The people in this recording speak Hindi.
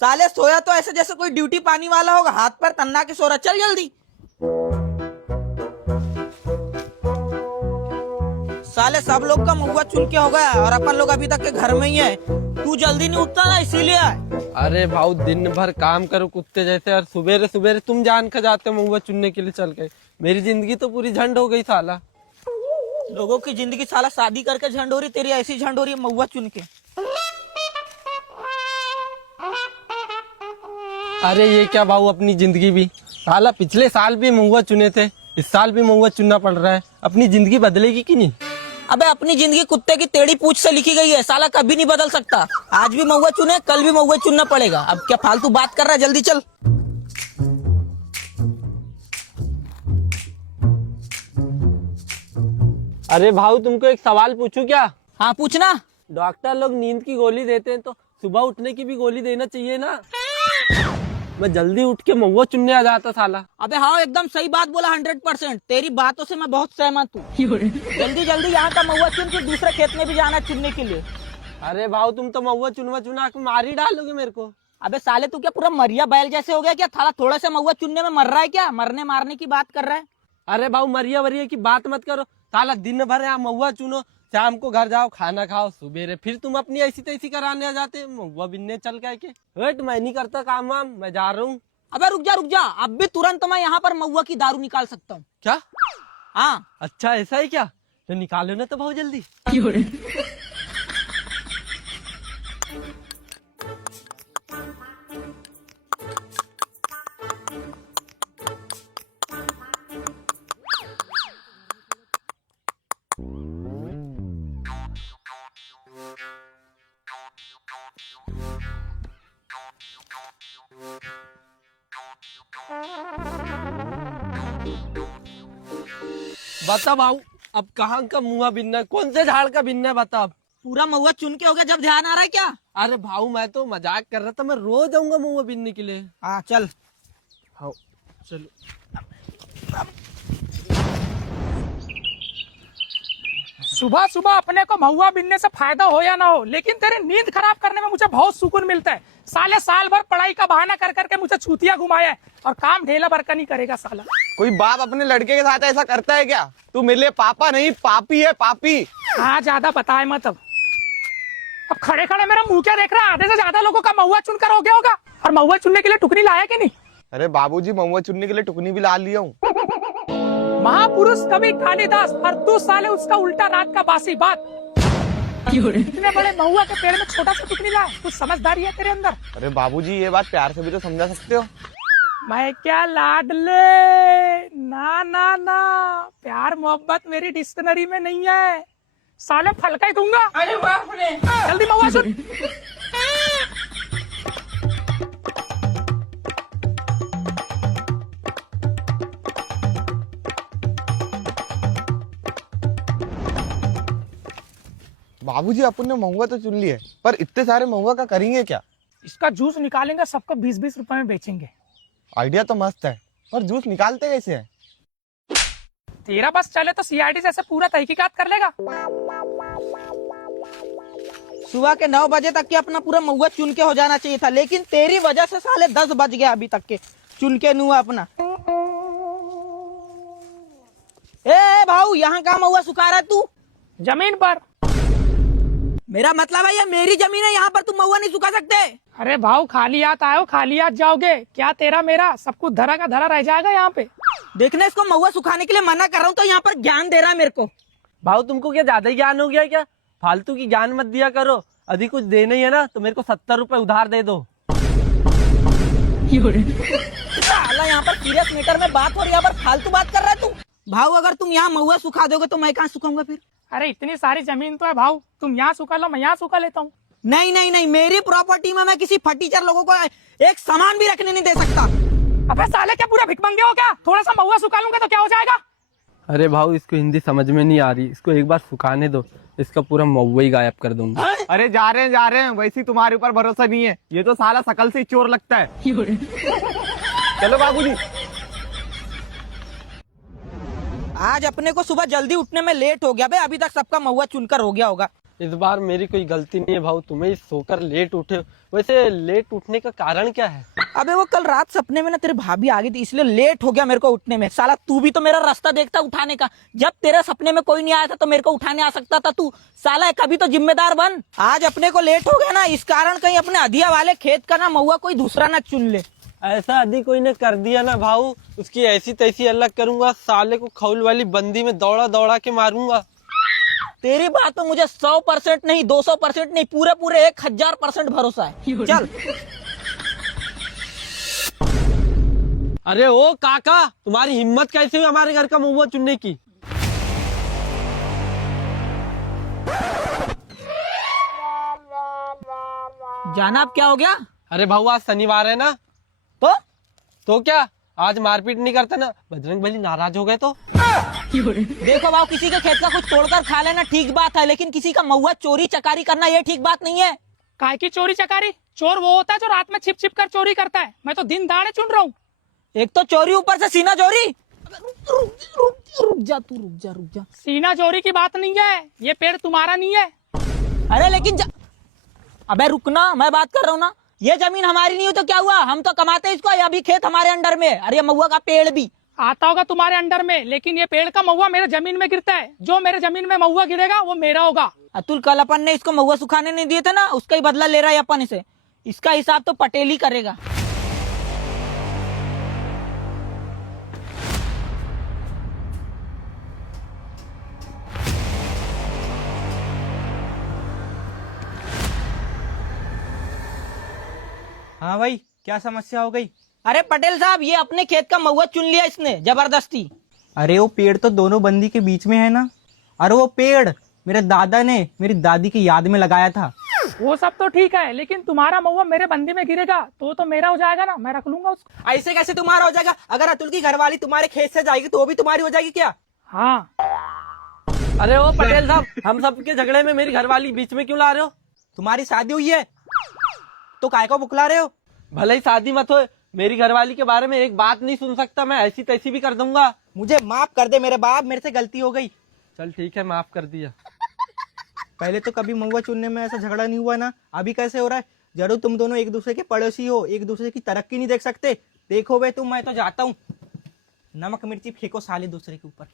साले सोया तो ऐसे जैसे कोई ड्यूटी पानी वाला होगा, हाथ पर तन्ना के सो रहा। चल जल्दी। साले सब लोग का महुआ चुन के हो गया और अपन लोग अभी तक के घर में ही है। तू जल्दी नहीं उठता ना, इसीलिए आए। अरे भाऊ दिन भर काम करो कुत्ते जैसे और सुबेरे सुबेरे तुम जान खा जाते हो महुआ चुनने के लिए चल गए। मेरी जिंदगी तो पूरी झंड हो गई साला। लोगों की जिंदगी साला शादी करके झंड हो रही, तेरी ऐसी झंड हो रही है महुआ चुन के। अरे ये क्या भाऊ, अपनी जिंदगी भी साला पिछले साल भी महुआ चुने थे, इस साल भी महुआ चुनना पड़ रहा है। अपनी जिंदगी बदलेगी कि नहीं? अबे अपनी जिंदगी कुत्ते की टेढ़ी पूंछ से लिखी गई है, साला कभी नहीं बदल सकता। आज भी महुआ चुने, कल भी महुआ चुनना पड़ेगा। अब क्या फालतू बात कर रहा है, जल्दी चल। अरे भाऊ तुमको एक सवाल पूछूं क्या? हाँ पूछना। डॉक्टर लोग नींद की गोली देते हैं तो सुबह उठने की भी गोली देना चाहिए ना? मैं जल्दी उठ के महुआ चुनने आ जाता साला। अबे हाँ एकदम सही बात बोला, 100%। तेरी बातों से मैं बहुत सहमत हूँ। जल्दी जल्दी यहाँ का महुआ चुन के दूसरे खेत में भी जाना चुनने के लिए। अरे भाऊ तुम तो महुआ चुना के मार ही डालोगे मेरे को। अबे साले तू क्या पूरा मरिया बैल जैसे हो गया क्या? थाला थोड़ा सा महुआ चुनने में मर रहा है क्या? मरने मारने की बात कर रहा है। अरे भाऊ मरिया वरिया की बात मत करो साला। दिन भर यहाँ महुआ चुनो, शाम को घर जाओ खाना खाओ, सुबेरे फिर तुम अपनी ऐसी तैसी कराने आ जाते। महुआ बिनने चल के वेट, मैं नहीं करता काम वाम, मैं जा रहा हूँ। अबे रुक जा, अब भी तुरंत मैं यहाँ पर महुआ की दारू निकाल सकता हूँ। क्या? हाँ अच्छा ऐसा है क्या? तो निकालो ना तो बहुत जल्दी। बता भाऊ अब कहाँ का मुआ बिनना है, कौन से झाड़ का बिनना है बता अब। पूरा महुआ चुन के हो गया, जब ध्यान आ रहा है क्या? अरे भाऊ मैं तो मजाक कर रहा था, मैं रोज आऊंगा महुआ बिनने के लिए। हाँ चल। हाँ चलो। सुबह सुबह अपने को महुआ बिनने से फायदा हो या ना हो, लेकिन तेरी नींद खराब करने में मुझे बहुत सुकून मिलता है। साले साल भर पढ़ाई का बहाना कर करके मुझे छूतिया घुमाया है और काम ढेला भर का नहीं करेगा साला। कोई बाप अपने लड़के के साथ ऐसा करता है क्या? तू मेरे लिए पापा नहीं पापी है, पापी। हाँ ज्यादा बताए मत। अब खड़े खड़े मेरा मुंह क्या देख रहा है? आधे से ज्यादा लोगों का महुआ चुनकर हो गया होगा। और महुआ चुनने के लिए टुकनी लाया कि नहीं? अरे बाबूजी महुआ चुनने के लिए टुकनी भी ला लिया हूँ। महापुरुष कवि कालिदास, और तू साले उसका उल्टा रात का बासी बात। इतने बड़े महुआ के पेड़ में छोटा सा टुकनी लाया, कुछ समझदारी है तेरे अंदर? अरे बाबूजी ये बात प्यार से भी तो समझा सकते हो। मैं क्या लाडले? ना ना ना, प्यार मोहब्बत मेरी डिक्शनरी में नहीं है। साले फलका ही दूंगा। अरे बाप रे, जल्दी महुआ चुन। बाबूजी अपन ने महुआ तो चुन लिया है, पर इतने सारे महुआ का करेंगे क्या? इसका जूस निकालेंगे, सबको 20-20 रुपए में बेचेंगे। आइडिया तो मस्त है, पर जूस निकालते कैसे हैं? तेरा बस चले तो सीआईडी जैसे पूरा तहकीकात कर लेगा। सुबह के 9 बजे तक के अपना पूरा महुआ चुन के हो जाना चाहिए था, लेकिन तेरी वजह से साले 10 बज गया अभी तक के चुन के नुआ अपना। ए भाऊ यहाँ का महुआ सुखा रहा है तू? जमीन पर। मेरा मतलब है ये मेरी जमीन है, यहाँ पर तुम महुआ नहीं सुखा सकते। अरे भाऊ खाली हाथ आयो खाली हाथ जाओगे क्या? तेरा मेरा सब कुछ धरा का धरा रह जाएगा यहाँ पे। देखने इसको महुआ सुखाने के लिए मना कर रहा हूँ तो यहाँ पर ज्ञान दे रहा है मेरे को। भाऊ तुमको क्या ज्यादा ही ज्ञान हो गया क्या? फालतू की ज्ञान मत दिया करो। अधिक कुछ देना ही है ना तो मेरे को 70 रुपए उधार दे दो। साला यहाँ पर सीरियस मैटर में बात हो रही है, यहाँ पर फालतू बात कर रहा है तू। भाऊ अगर तुम यहाँ महुआ सुखा दोगे तो मैं कहाँ सुखाऊंगा फिर? अरे इतनी सारी जमीन तो है भाऊ, तुम यहाँ सुखा लो, मैं यहाँ सुखा लेता हूँ। नहीं नहीं नहीं, मेरी प्रॉपर्टी में मैं किसी फटीचर लोगों को एक सामान भी रखने नहीं दे सकता। अबे साले क्या पूरा भिखमंगे हो क्या? थोड़ा सा महुआ सुखा लूंगा तो क्या हो जाएगा? अरे भाऊ इसको हिंदी समझ में नहीं आ रही, इसको एक बार सुखाने दो, इसका पूरा महुआ ही गायब कर दूंगा। अरे जा रहे हैं, वैसे तुम्हारे ऊपर भरोसा नहीं है। ये तो साला शकल से चोर लगता है। चलो बाबूजी। आज अपने को सुबह जल्दी उठने में लेट हो गया बे, अभी तक सबका महुआ चुनकर हो गया होगा। इस बार मेरी कोई गलती नहीं है भाऊ, तुम्हें सोकर लेट उठे। वैसे लेट उठने का कारण क्या है? अबे वो कल रात सपने में ना तेरे भाभी आ गई थी, इसलिए लेट हो गया मेरे को उठने में। साला तू भी तो मेरा रास्ता देखता उठाने का, जब तेरे सपने में कोई नहीं आया था तो मेरे को उठाने आ सकता था तू। साला कभी तो जिम्मेदार बन। आज अपने को लेट हो गया ना, इस कारण कहीं अपने अधिया वाले खेत का ना महुआ कोई दूसरा ना चुन ले। ऐसा यदि कोई ने कर दिया ना भाऊ, उसकी ऐसी तैसी अलग करूंगा, साले को खौल वाली बंदी में दौड़ा दौड़ा के मारूंगा। तेरी बात तो मुझे 100% नहीं, 200% नहीं, पूरे पूरे 1000% भरोसा है। चल। अरे ओ काका, तुम्हारी हिम्मत कैसे हुई हमारे घर का महुआ चुनने की? जाना अब क्या हो गया? अरे भाऊ आज शनिवार है ना, तो क्या आज मारपीट नहीं करते ना, बजरंग बली नाराज हो गए तो? देखो भाव, किसी के खेत का कुछ तोड़कर खा लेना ठीक बात है, लेकिन किसी का महुआ चोरी चकारी करना ये ठीक बात नहीं है। काय की चोरी चकारी? चोर वो होता है जो रात में छिप छिप कर चोरी करता है, मैं तो दिन दहाड़े चुन रहा हूँ। एक तो चोरी, ऊपर से सीना चोरी। रुक जा। सीना चोरी की बात नहीं है, ये पेड़ तुम्हारा नहीं है। अरे लेकिन अबे रुकना, मैं बात कर रहा हूँ ना। ये जमीन हमारी नहीं हो तो क्या हुआ, हम तो कमाते हैं इसको, अभी खेत हमारे अंडर में। अरे महुआ का पेड़ भी आता होगा तुम्हारे अंडर में, लेकिन ये पेड़ का महुआ मेरे जमीन में गिरता है। जो मेरे जमीन में महुआ गिरेगा वो मेरा होगा। अतुल, कल अपन ने इसको महुआ सुखाने नहीं दिए थे ना, उसका ही बदला ले रहा है अपन इसे। इसका हिसाब तो पटेल ही करेगा। हाँ भाई, क्या समस्या हो गई? अरे पटेल साहब, ये अपने खेत का महुआ चुन लिया इसने जबरदस्ती। अरे वो पेड़ तो दोनों बंदी के बीच में है ना। अरे वो पेड़ मेरे दादा ने मेरी दादी की याद में लगाया था। वो सब तो ठीक है, लेकिन तुम्हारा महुआ मेरे बंदी में गिरेगा तो मेरा हो जाएगा ना, मैं रख लूंगा उसको। ऐसे कैसे तुम्हारा हो जाएगा? अगर अतुल की घरवाली तुम्हारे खेत से जाएगी तो वो भी तुम्हारी हो जाएगी क्या? हाँ। अरे ओ पटेल साहब, हम सबके झगड़े में मेरी घरवाली बीच में क्यों ला रहे हो? तुम्हारी शादी हुई है तो काय को बुकला रहे हो? भले ही शादी मत हो, मेरी घरवाली के बारे में एक बात नहीं सुन सकता मैं, ऐसी तैसी भी कर दूंगा। मुझे माफ कर दे मेरे बाप, मेरे से गलती हो गई। चल ठीक है, माफ कर दिया। पहले तो कभी महुआ चुनने में ऐसा झगड़ा नहीं हुआ ना, अभी कैसे हो रहा है? जरूर तुम दोनों एक दूसरे के पड़ोसी हो, एक दूसरे की तरक्की नहीं देख सकते। देखो बे तुम, मैं तो जाता हूँ। नमक मिर्ची फेंको साले दूसरे के ऊपर।